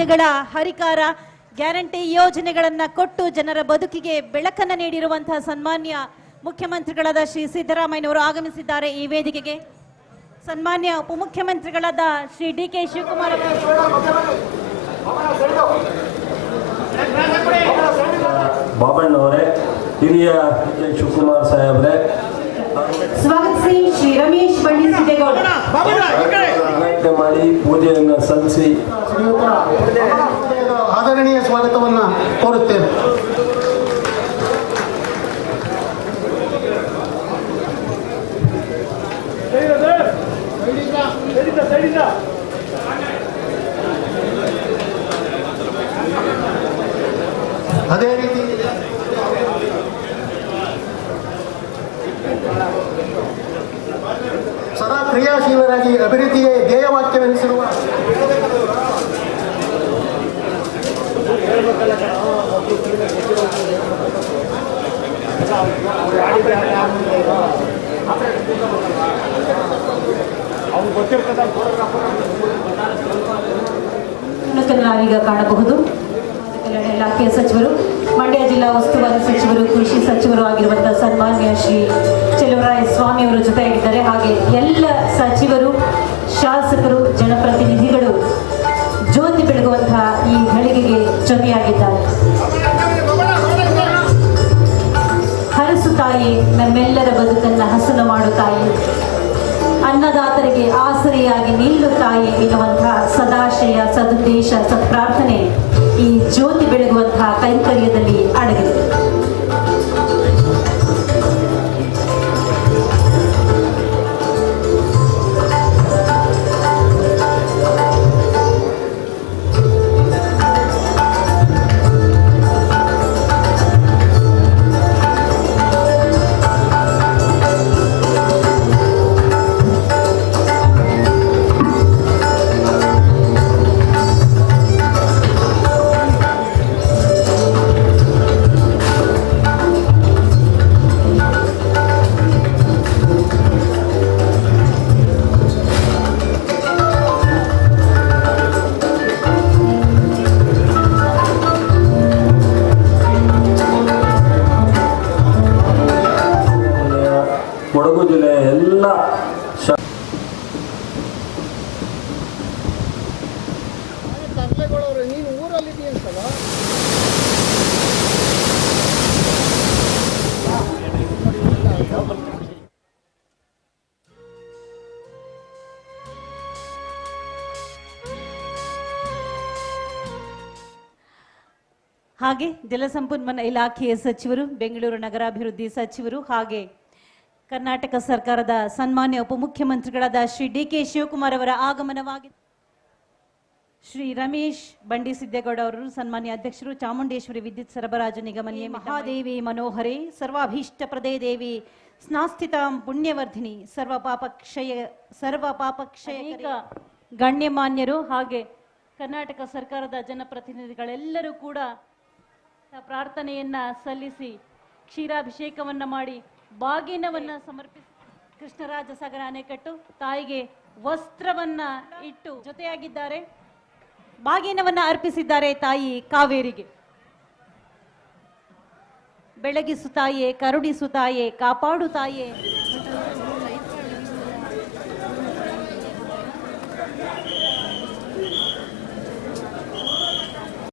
ಭಾಗ್ಯಗಳ ಹರಿಕಾರ, ಗ್ಯಾರಂಟಿ ಯೋಜನೆಗಳನ್ನ ಕೊಟ್ಟು ಜನರ ಬದುಕಿಗೆ ಬೆಳಕನ್ನು ನೀಡಿರುವಂತಹ ಸನ್ಮಾನ್ಯ ಮುಖ್ಯಮಂತ್ರಿಗಳಾದ ಶ್ರೀ ಸಿದ್ದರಾಮಯ್ಯನವರು ಆಗಮಿಸಿದ್ದಾರೆ ಈ ವೇದಿಕೆಗೆ. ಸನ್ಮಾನ್ಯ ಉಪಮುಖ್ಯಮಂತ್ರಿಗಳಾದ ಶ್ರೀ ಡಿ.ಕೆ. ಶಿವಕುಮಾರ್ ಅವರು, ಬಾಬಣ್ಣವರೇ, ಹಿರಿಯ ಶಿವಕುಮಾರ್ ಸಾಹೇಬ್ರೆ, ಸ್ವಾಗತಿಸಿ ಶ್ರೀ ರಮೇಶ್ ಬಂಡಿ ಸಿದ್ದೇಗೌಡ ಮಾಡಿ ಪೂಜೆಯನ್ನು ಸಲ್ಲಿಸಿ ಆದರಣೀಯ ಸ್ವಾಗತವನ್ನು ಕೋರುತ್ತೇನೆ. ಅದೇ ರೀತಿ ಸದಾ ಕ್ರಿಯಾಶೀಲರಾಗಿ ಅಭಿವೃದ್ಧಿಯೇ ಧ್ಯೇಯವಾಕ್ಯವೆನಿಸಿರುವ ನಾವೀಗ ಕಾಣಬಹುದು ಕಲ್ಯಾಣ ಇಲಾಖೆಯ ಸಚಿವರು, ಮಂಡ್ಯ ಜಿಲ್ಲಾ ಉಸ್ತುವಾರಿ ಸಚಿವರು, ಕೃಷಿ ಸಚಿವರು ಆಗಿರುವಂತಹ ಸನ್ಮಾನ್ಯ ಶ್ರೀ ಚೆಲುವರಾಯ ಸ್ವಾಮಿ ಅವರ ಜೊತೆಯಾಗಿದ್ದಾರೆ. ಹಾಗೆ ಎಲ್ಲ ಸಚಿವರು, ಶಾಸಕರು, ಜನಪ್ರತಿನಿಧಿಗಳು ಜ್ಯೋತಿ ಬೆಳಗುವಂತಹ ಈ ಘಳಿಗೆಗೆ ಜೊತೆಯಾಗಿದ್ದಾರೆ. ಹರಸು ತಾಯಿ, ನಮ್ಮೆಲ್ಲರ ಬದುಕನ್ನು ಹಸನು ಮಾಡು ತಾಯಿ, ಅನ್ನದಾತರಿಗೆ ಆಸರೆಯಾಗಿ ನಿಲ್ಲು ತಾಯಿ ಎನ್ನುವಂತಹ ಸದಾಶಯ, ಸದುದ್ದೇಶ, ಸತ್ಪ್ರಾರ್ಥನೆ ಈ ಜ್ಯೋತಿ ಬೆಳಗುವಂತಹ ಕೈಂಕರ್ಯದಲ್ಲಿ ಅಡಗಿದೆ. ಕೊಡಗು ಜಿಲ್ಲೆಯ ಎಲ್ಲ ಹಾಗೆ ಜಲಸಂಪನ್ಮೂಲ ಇಲಾಖೆಯ ಸಚಿವರು, ಬೆಂಗಳೂರು ನಗರಾಭಿವೃದ್ಧಿ ಸಚಿವರು, ಹಾಗೆ ಕರ್ನಾಟಕ ಸರ್ಕಾರದ ಸನ್ಮಾನ್ಯ ಉಪಮುಖ್ಯಮಂತ್ರಿಗಳಾದ ಶ್ರೀ ಡಿ.ಕೆ. ಶಿವಕುಮಾರ್ ಅವರ ಆಗಮನವಾಗಿದೆ. ಶ್ರೀ ರಮೇಶ್ ಬಂಡಿ ಸಿದ್ದೇಗೌಡ ಅವರು, ಸನ್ಮಾನ್ಯ ಅಧ್ಯಕ್ಷರು, ಚಾಮುಂಡೇಶ್ವರಿ ವಿದ್ಯುತ್ ಸರಬರಾಜು ನಿಗಮ ನಿಯಮಿತ ಮಹಾದೇವಿ ಮನೋಹರೆ ಸರ್ವಾಭೀಷ್ಟ ಪ್ರದೇ ದೇವಿ ಸ್ನಾಸ್ಥಿತಾಂ ಪುಣ್ಯವರ್ಧಿನಿ ಸರ್ವ ಪಾಪಕ್ಷಯ ಗಣ್ಯಮಾನ್ಯರು ಹಾಗೆ ಕರ್ನಾಟಕ ಸರ್ಕಾರದ ಜನಪ್ರತಿನಿಧಿಗಳೆಲ್ಲರೂ ಕೂಡ ಪ್ರಾರ್ಥನೆಯನ್ನ ಸಲ್ಲಿಸಿ ಕ್ಷೀರಾಭಿಷೇಕವನ್ನ ಮಾಡಿ ಬಾಗಿನವನ್ನ ಸಮರ್ಪಿಸಿ ಕೃಷ್ಣರಾಜ ಸಾಗರ ಅಣೆಕಟ್ಟು ತಾಯಿಗೆ ವಸ್ತ್ರವನ್ನ ಇಟ್ಟು ಜೊತೆಯಾಗಿದ್ದಾರೆ. ಬಾಗಿನವನ್ನ ಅರ್ಪಿಸಿದ್ದಾರೆ ತಾಯಿ ಕಾವೇರಿಗೆ. ಬೆಳಗಿಸು ತಾಯೇ, ಕರುಣಿಸು ತಾಯೇ, ಕಾಪಾಡು ತಾಯೇ.